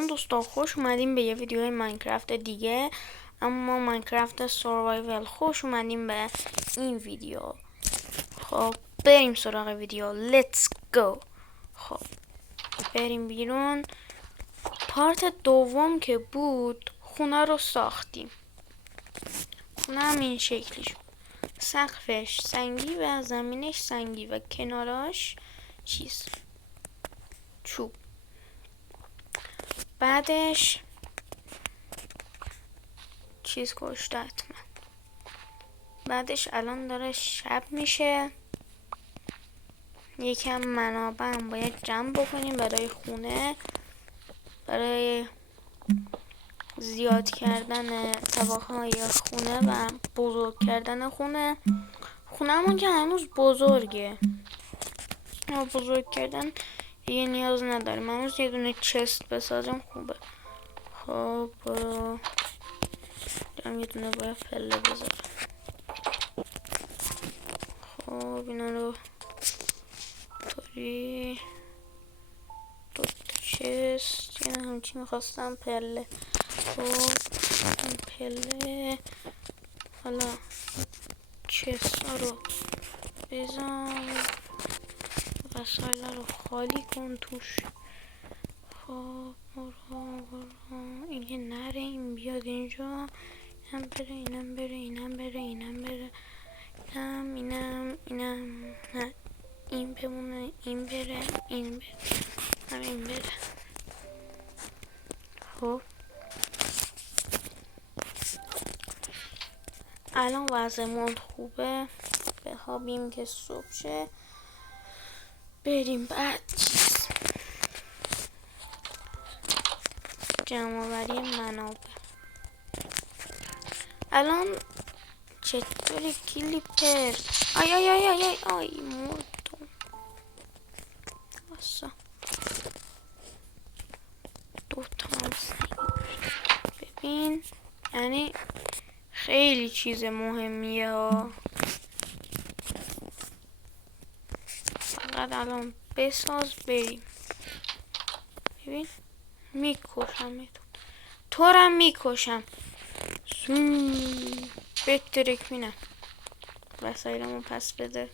سلام دوستان، خوش اومدیم به یه ویدیو ماینکرافت دیگه، اما ماینکرافت سروایوال. خوش اومدیم به این ویدیو. خب بریم سراغ ویدیو. لیتس گو. خب بریم بیرون. پارت دوم که بود خونه رو ساختیم. خونه هم این شکلی شد. سقفش سنگی و زمینش سنگی و کناراش چوب. بعدش کشته حتما. بعدش الان داره شب میشه. یکم منابع هم باید جمع بکنیم برای خونه، برای زیاد کردن طبقه‌های خونه و بزرگ کردن خونه. خونه‌مون که هنوز بزرگه، اما بزرگ کردن دیگه نیاز نداریم. هنوز یه دونه چست بسازم خوبه. خب یه دونه باید پله بذارم. خب اینا رو طوری دو چست، یعنی همچی میخواستم پله. خب این پله، حالا چست ها رو بزن، وسایل رو خالی کن توش. خب این نره، این بیاد اینجا، اینم بره، اینم بره، اینم بره، اینم بره، اینم نه، این بمونه، این بره، این بره، همین بره. خب الان وضعمون خوبه. بخوابیم که صبح شه، بریم بعد جمع‌آوری منابع. الان چطوری کلیپر؟ آی آی آی آی آی مردم. واسه دوتا هم ببین، یعنی خیلی چیز مهمیه ها. فقط الان بساز بریم. ببین میکشم تورم میکشم. بترک مینم. وسایلمو پس بده.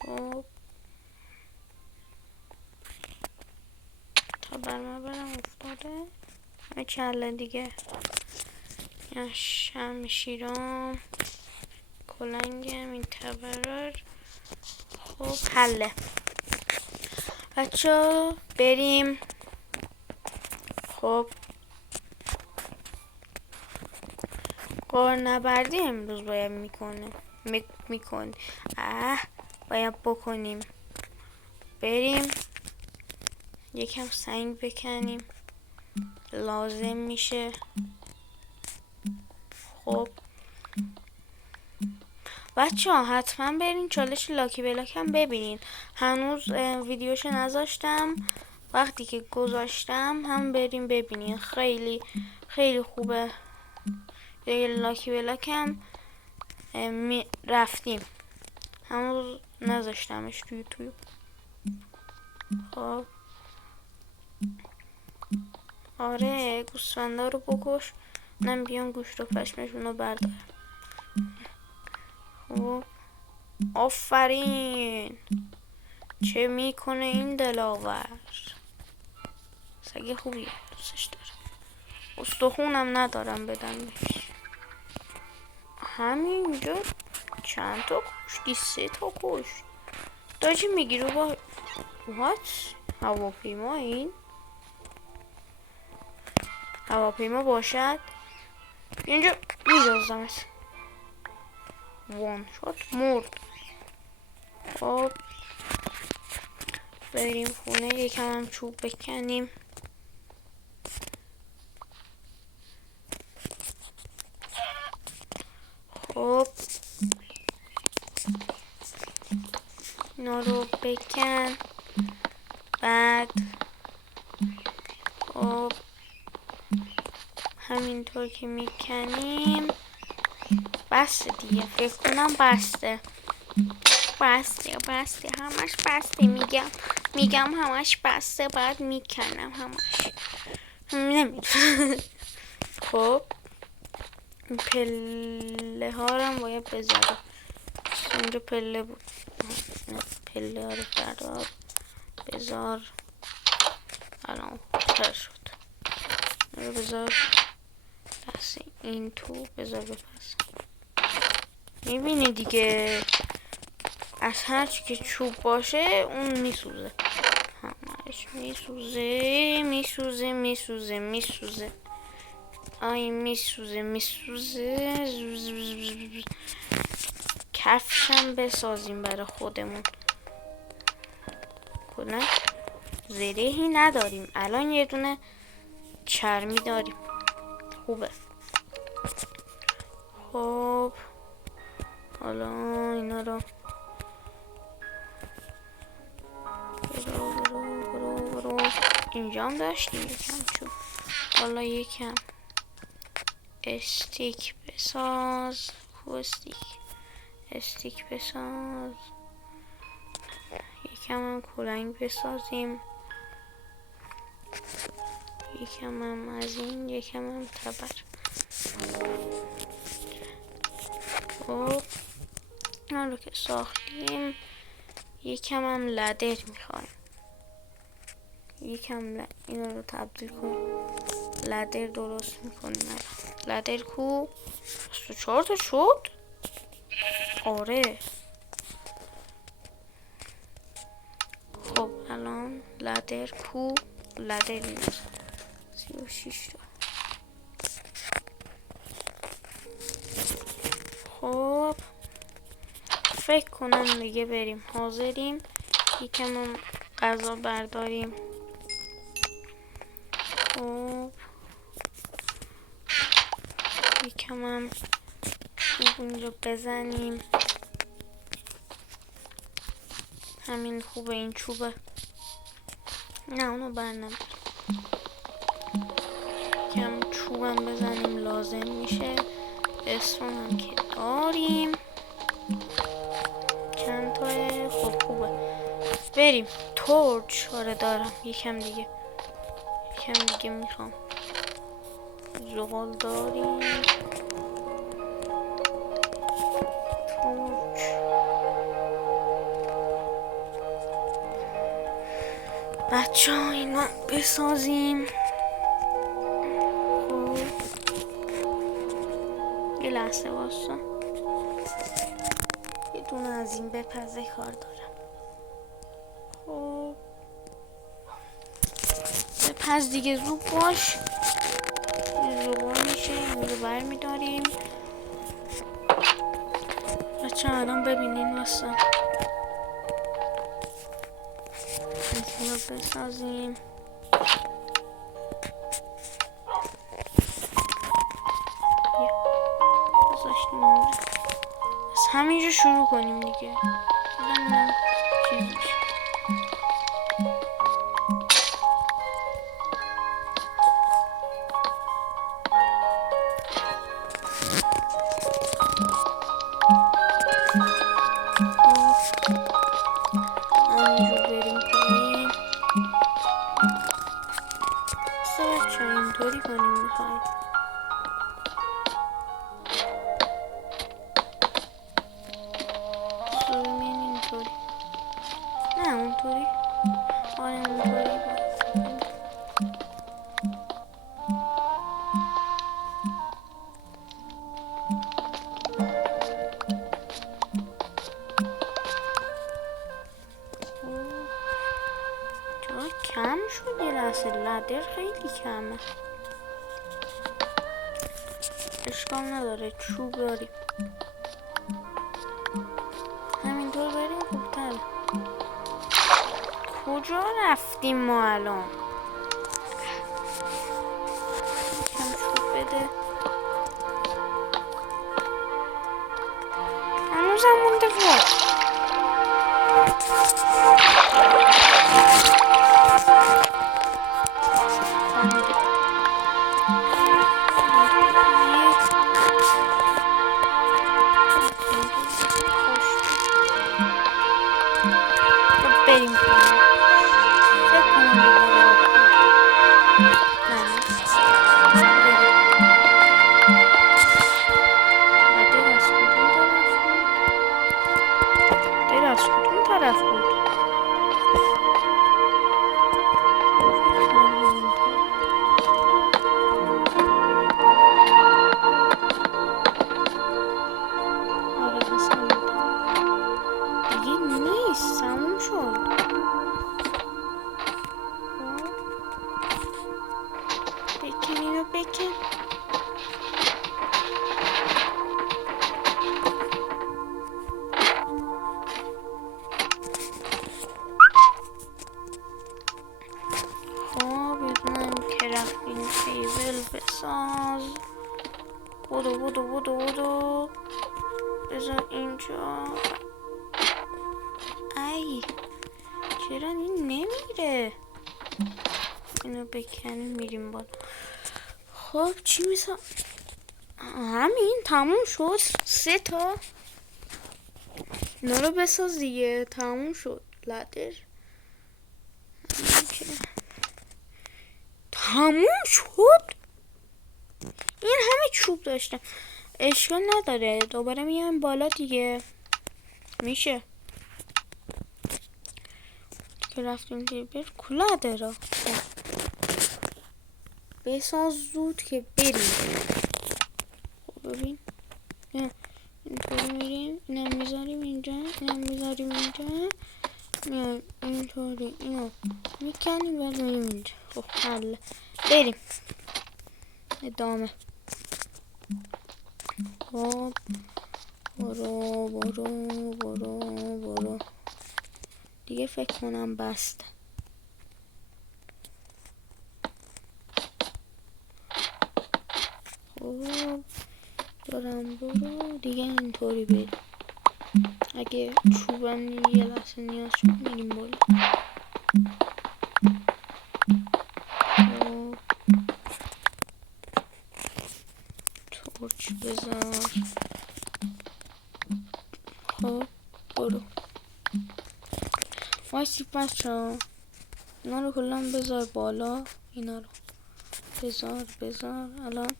خب تا برم افتاده. چله دیگه. یا شمشیرام، کلنگم، این تبرر. خب حله بچه، بریم. خب قارنبردی امروز باید میکن. باید بکنیم. بریم یکم سنگ بکنیم، لازم میشه. خب بچه ها حتما برین چالش لاکی بلاک هم ببینین. هنوز ویدیوش نذاشتم، وقتی که گذاشتم هم بریم ببینین. خیلی خیلی خوبه. لاکی بلاک هم رفتیم، هنوز نذاشتمش تو یوتیوب. خب آره، گوسفندا رو بکش، من بیام گوشت و پشمشون رو بردارم. خب آفرین، چه میکنه این دلاور؟ سگ خوبیه، دوستش دارم. استخونم ندارم بدمش. همینجا چند تا کشتی؟ 3 تا کشت. داشتی میگی رو با وات؟ هواپیما؟ این هواپیما باشد اینجا میدازمت. وان شد، مرد. خب بریم خونه، یکم هم چوب بکنیم. خب اینا رو بکن. بعد خب همینطور که میکنیم بسته دیگه. فکر کنم بسته همش بسته. میگم میگم همش بسته بعد میکنم همش نمیدونم. خب این پله ها رو هم باید بذارم. اینجا پله بود. پله ها رو بردار بذار. الان خوبتر شد. رو بذار دست این تو بذار بپس. میبینی دیگه از هرچی که چوب باشه اون میسوزه. همش میسوزه میسوزه میسوزه میسوزه. آی میسوزه میسوزه. کفشم بسازیم برای خودمون. کنه زرهی نداریم. الان یه دونه چرمی داریم. خوبه. خب حالا اینا رو برو اینجا هم داشتیم یکم چوب. حالا یکم استیک بساز. خوب استیک بساز. یکم هم کلنگ بسازیم. یکم هم از این یکم هم تبر. خب اینا رو که ساختیم یکم هم لدر میخوایم. یکم اینا رو تبدیل کنیم لدر درست میکنیم. لدر کو 4 تا شد. آره خب الان لدر کو لدر اینجا 36 تا. خب فکر کنم دیگه بریم. حاضریم. یکم هم غذا برداریم. خب یکم هم چوب اینجا بزنیم. همین خوبه این چوبه. نه اونو برنم. یکم چوبم بزنیم لازم میشه. اسفون هم که داریم چند تاه. خب خوبه بریم. تورچ آره دارم. یکم دیگه میخوام. زغال داریم. تورچ بچه ها اینا بسازیم. خب یه لحظه واسه یه دونه از این بپزه کار دارم. خب بپز دیگه زود باش. زغال میشه. این رو برمیداریم. بچه ها الان ببینین واسه این رو بسازیم. بذاشتیم اینجا. از همینجا شروع کنیم دیگه. ببینم چیز میشه. همینجور بریم پایین. بچه اینطوری کنیم میخوایم. زومین اینطوری. نه اونطوری. آره اونطوری باید. کم شد یه لحظه. لدر خیلی کمه. اشکال نداره چوب داریم. همینطور بریم خوبتره. کجا رفتیم ما الان؟ کم چوب بده. هنوزم مونده بود. بریم اینو بکن. خب یه کرافتینگ تیبل بساز. بودو بذار اینجا. ای چرا این نمیره؟ اینو بکنیم میریم بالا. خب چی میسا؟ همین تموم شد. 3 تا اینا رو بساز دیگه. تموم شد. لدر تموم شد. این همه چوب داشتم. اشکال نداره دوباره میایم بالا دیگه. میشه که رفتیم تیبل کلا داره. بساز زود که بریم. خب ببین اینطوری میریم. اینم میذاریم اینجا. اینم میذاریم اینجا. میایم اینطوری اینو میکنیم ولی میریم اینجا. خب حل. بریم ادامه. خب برو دیگه فکر کنم بسته. خب برو دیگه اینطوری بریم. اگه چوبم یه لحظه نیاز شد میریم بالا. خب تورچ بذار. خب برو وایسی بچه. اینا رو کلان بذار بالا. اینا رو بذار الان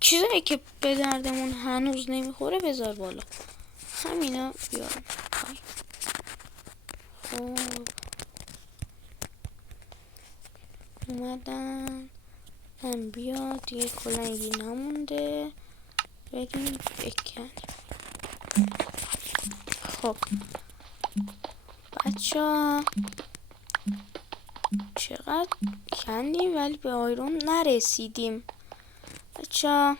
چیزایی که به دردمون هنوز نمیخوره بذار بالا. همینا بیارم. خب اومدن. هم بیاد دیگه کلنگی نمونده. بریم بکن. خب بچه چقدر کندیم ولی به آیرون نرسیدیم. بچه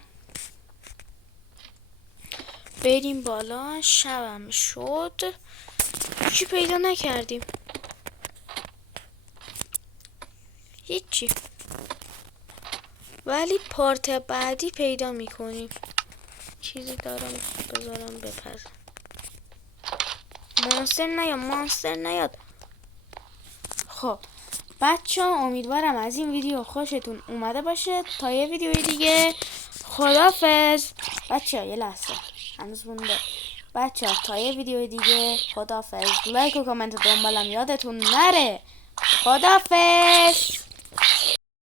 بریم بالا. شبم شد. چی پیدا نکردیم. هیچی. ولی پارت بعدی پیدا میکنیم. چیزی دارم بذارم بپر. مانستر نیاد. خب بچه امیدوارم از این ویدیو خوشتون اومده باشه. تا یه ویدیوی دیگه خداحافظ. بچه یه لحظه هنوز مونده. بچه تا یه ویدیو دیگه خداحافظ. لایک و کامنت دنبالم یادتون نره. خداحافظ.